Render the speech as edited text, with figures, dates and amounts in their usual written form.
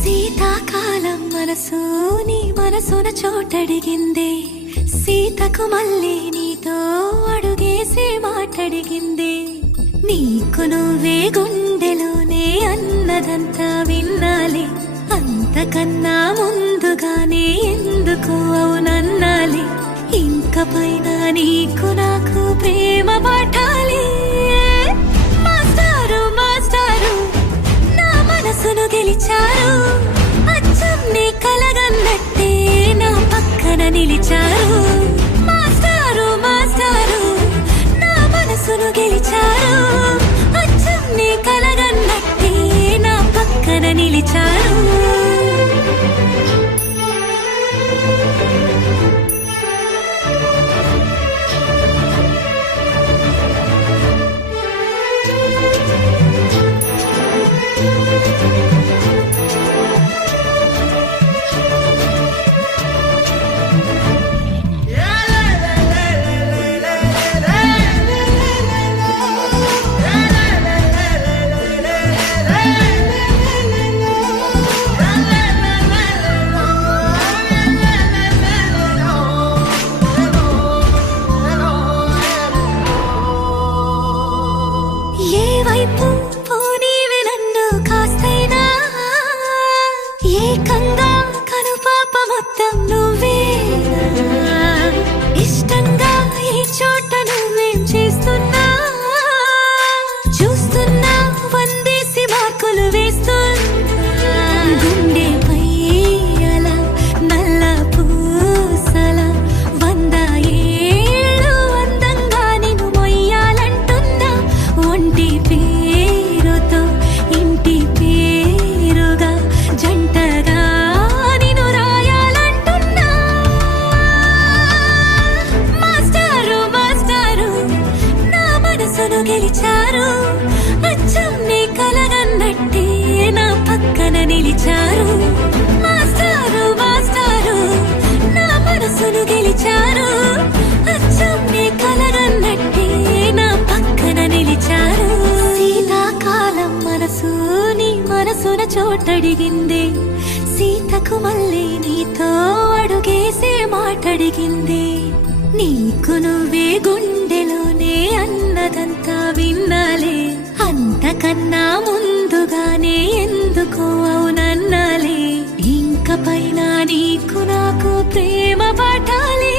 శీతాకాలం మనసు నీ మనసున చోటడిగిందే, సీతకు మళ్ళీ నీతో అడుగేసి మాటడిగిందే. నీకు నువ్వే గుండెలోనే అన్నదంతా విన్నాలే, అంతకన్నా ముందుగానే ఎందుకు అవునన్నాలే. ఇంక పైన నీకు నాకు ప్రేమ పాఠాలే. మాస్టారు మాస్టారు నా మనసును గెలిచారు, అచ్చం నీ కలగన్నట్టే నా పక్కన నిలిచారు. మాస్టారు మాస్టారు నా మనసును గెలిచారు, అచ్చం నీ కలగన్నట్టే నా పక్కన నిలిచారు. ఏ వైపు పోనీవి నన్ను కాస్తైనా, ఏకంగా కనుపాప మొత్తం నువ్వే. ఇష్టంగా ఈ చోట నువ్వేం చేస్తున్నా, చూస్తున్నా వందేసి మార్కులు వేస్తున్నా. గుండెపై అలా నల్ల పూసల 100 ఏళ్ళు అందంగా నిన్ను మొయ్యాలంటున్నా. ఒంటి పేరుతో ఇంటి పేరుగా జంటగా నిన్ను రాయాలంటున్నా. మాస్టారు మాస్టారు నా మనసును గెలిచారు, అచ్చం నీ కలగన్నట్టే నా పక్కన నిలిచారు. మాస్టారు మాస్టారు నా మనసును గెలిచారు, అచ్చం నీ కలగన్నట్టే నా పక్కన నిలిచారు. శీతాకాలం మనసు నీ మనసున చోటడిగిందే, సీతకు మళ్ళీ నీతో అడుగేసే మాటడిగిందే. నీకు నువ్వే గుండెలోనే అన్నదంతా విన్నాలే, అంతకన్నా ముందుగానే ఎందుకు అవునన్నాలే. ఇంక పైన నీకు నాకు ప్రేమ పాఠాలే.